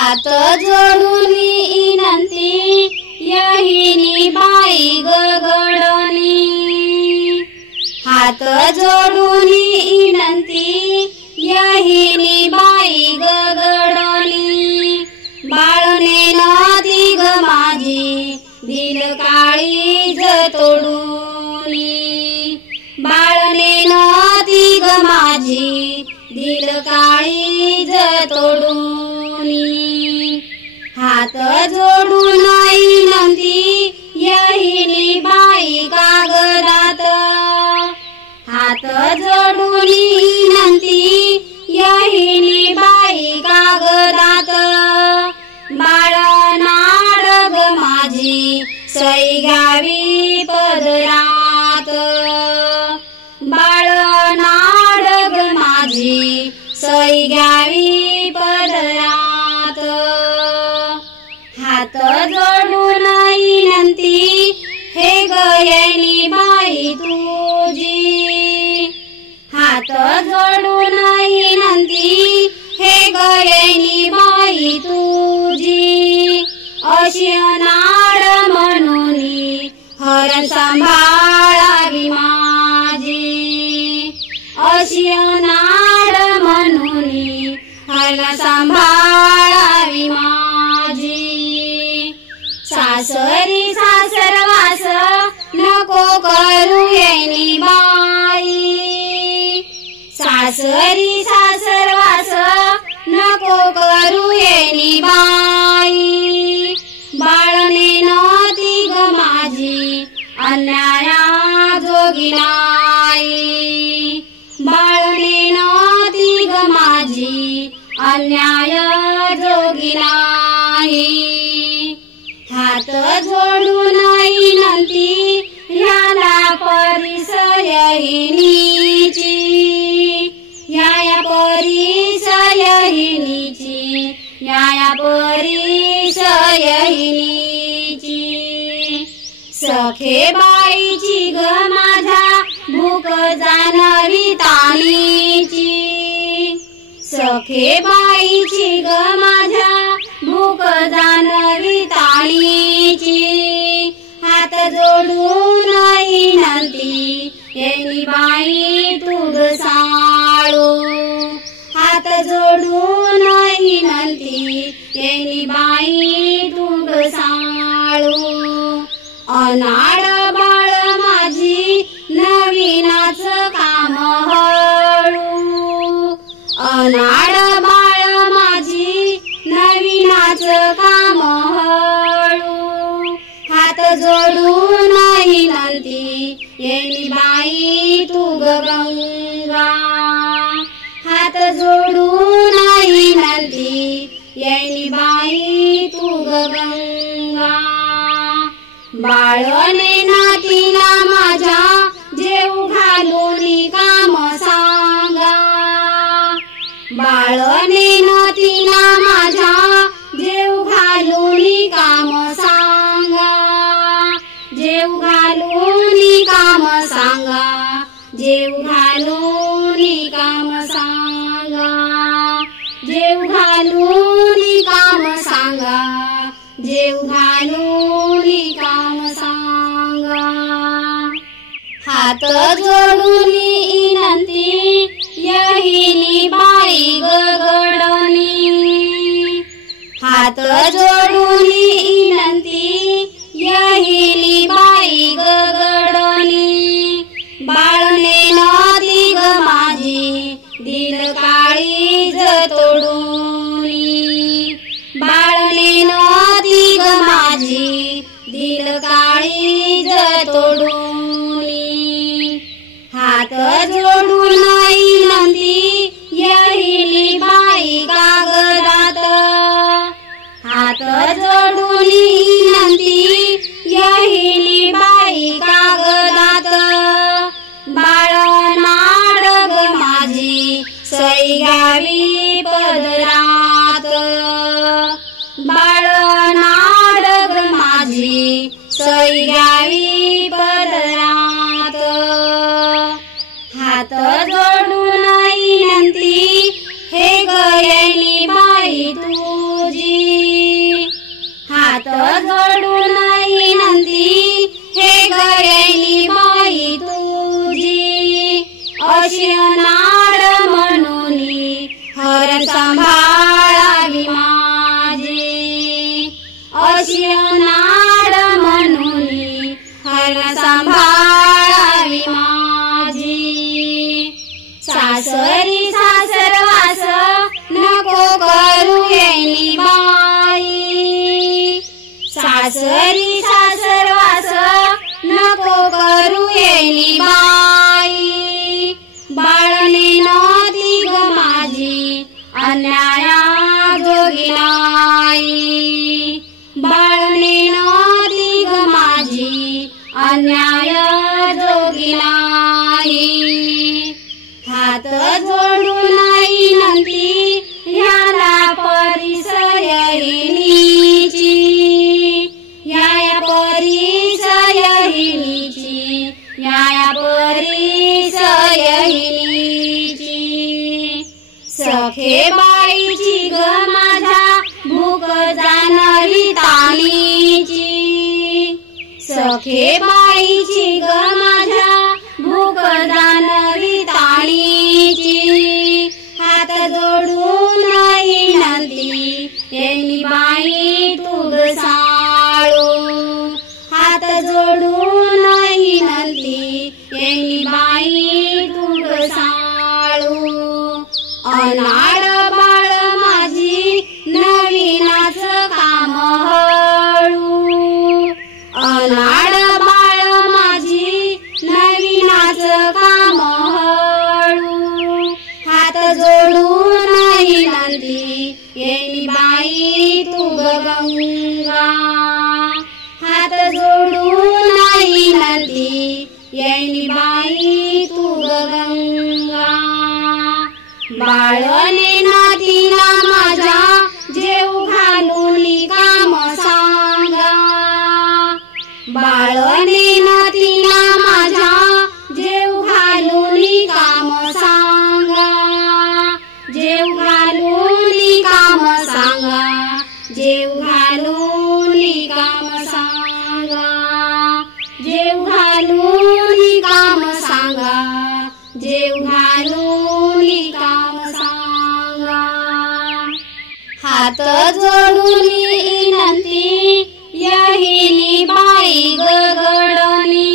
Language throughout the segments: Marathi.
हात जोडून विनंती यहिनी बाई गगडणी, हात जोडून विनंती यहिनी बाई गगडणी, बाळने नदी ग माझी दिल काळीज तोडूनी, बाळने नदी ग माझी दिल काळीज तोडूनी, हात जोडून विनंती यहिनी बाई कागदात, हात जोडून विनंती यहिनी बाई कागदात, बाळ नाड ग माझी सई घ्यावी पदरात, बाळ नाड ग माझी सई घ्यावी पदरात, हात जोडून विनंती हे गयनी बाई तुझी, हात जोडून विनंती हे गयनी बाई तुझी, अशी नाड म्हणून हरण सांभाळावी माझी, अशी नाड म्हणून हरण सांभाळावी माझी, सासरी सासरवास नको करू येणी बाई, सासरी सासरवास नको करू येणी बाई, बाळने नदी ग माझी अन्याया जोगी नाही, बाळने नदी ग माझी अन्याय जोगी नाही, हात जोडून विनंती ह्याला परिसयहिनीची, या परिसयहिनीची, या परिसयहिनीची, सखे बाईची ग माझ्या भूक जानवी तानीची, सखे बाईची ग माझ्या भूक जानवी तानीची, हात जोडून विनंती येणी बाई तुग साळू, हात जोडून विनंती येणी बाई तुग साळू, अनाड बाळ माझी नवीनाच काम हळू, अनाड बाळ माझी नवीनाच काम हळू, हात जोडून विनंती येणी बाई तुग गंगा, हात जोडून विनंती येणी बाई तुग गंगा, बाळने नातीला माझ्या जेऊ घालून काम सांगा, बाळने नातीला माझ्या जेऊ घालून काम सांगा, जेऊ घालून काम सांगा, जेऊ घालून काम सांगा, जेऊ घालून काम सांगा, जेऊ घालून काम सांगा, हात जोडून विनंती यहिनी बाई गगडणी, हात जोडून विनंती यहिनी बाई गगडणी, बाळने नदी ग माझी दिल काळीज तोडूनी, बाळने नदी ग माझी दिल काळीज तोडूनी, हात जोडून विनंती यहिनी बाई कागदात, हात जोडून विनंती यहिनी यहिनीची या परीस यहिनीची या परीस यहिनीची सखे बाईची ग माझ्या भूक जानवी ताणीची सखे बाईची ग माझ्या भूक जानवी ताणीची हात जोडून विनंती येणी बाई तुग साळू हात जोडून विनंती येणी बाई तुग साळू अनाड बाळ माझी नवीनाच काम हळू अनाड बाळ माझी नवीनाच काम हळू हात जोडून विनंती येणी बाई तुग गंगा हात जोडून विनंती येणी बाई तुग गंगा बाळने नातीला माझ्या जेऊ घालून काम सांगा बाळने नातीला माझ्या जेऊ घालून काम सांगा जेऊ घालून काम सांगा जेऊ घालून काम सांगा जेऊ घालून काम सांगा जेऊ घालून काम सांगा हात जोडून विनंती यहिनी बाई गगडणी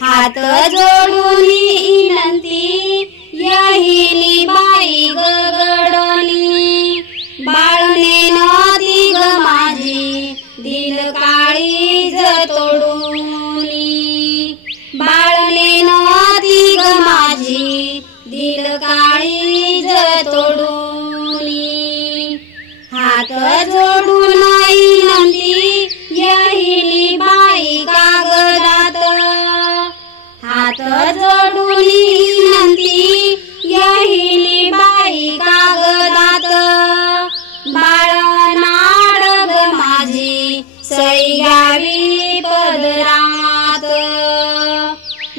हात जोडून विनंती यहिनी बाई गगडणी बाळने नदी ग माझी दिल काळीज तोडूनी बाळने नदी ग माझी दिल काळीज तोडूनी हात जोडून विनंती यहिनी बाई कागदात हात जोडून विनंती यहिनी बाई कागदात बाळनाड ग माझी सई घ्यावी पदरात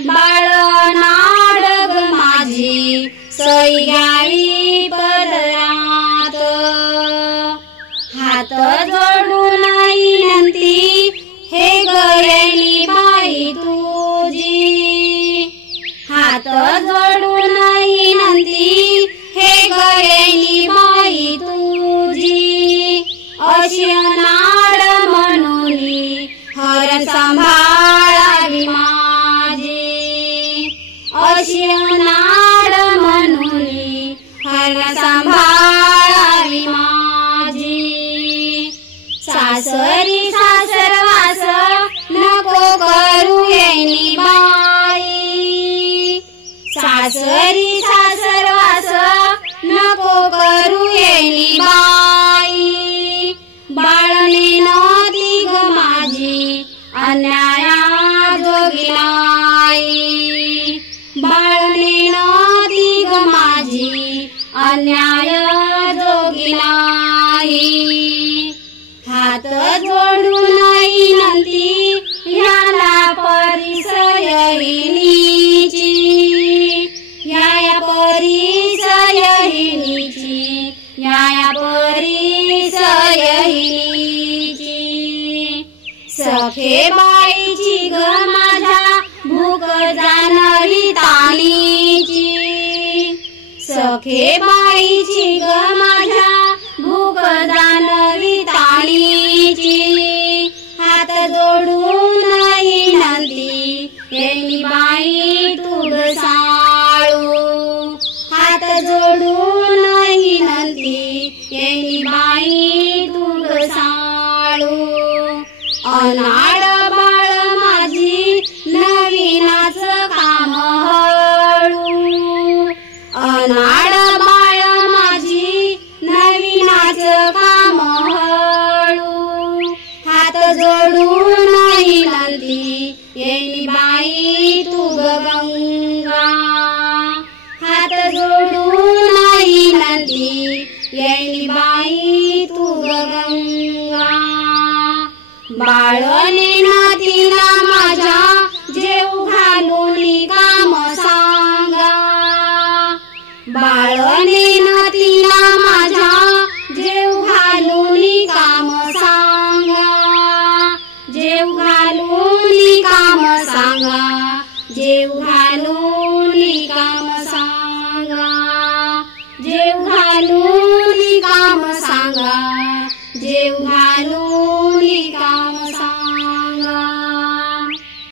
बाळनाड ग माझी सई घ्यावी पदरात हात जोडून विनंती हे गयनी बाई तुझी हात जोडून विनंती हे गयनी बाई तुझी अशी नाड म्हणून हर सांभाळावी माझी अशी नाड म्हणून हर सांभाळावी माझी सासरी सासरवास नको करू येणी बाई सासरी सासरवास नको करू येणी बाई बाळने नदी ग माझी अन्याया जोगी नाही बाळने नदी ग माझी अन्याय जोगी नाही हात जोडून विनंती ह्याला परीस यहिनीची या परीस यहिनीची या परीस यहिनीची सखे बाईची ग माझ्या भूक जानवी ताणीची सखे बाईची ग माझ्या भूक जानवी ताणीची हात जोडून विनंती येणी बाई तुग साळू हात जोडून विनंती येणी बाई तुग साळू अनाड बाळ माझी नवीनाच काम हळू अनाड बाळ माझी नवीनाच काम हळू हात जोडून विनंती येणी बाई तुग गंगा हात जोडून विनंती येणी बाई बाळने नातीला माझ्या जेव घालून काम सांगा बाळने नातीला माझ्या जेव घालून काम सांगा जेव घालून काम सांगा जेव घालून काम सांगा जेव घालून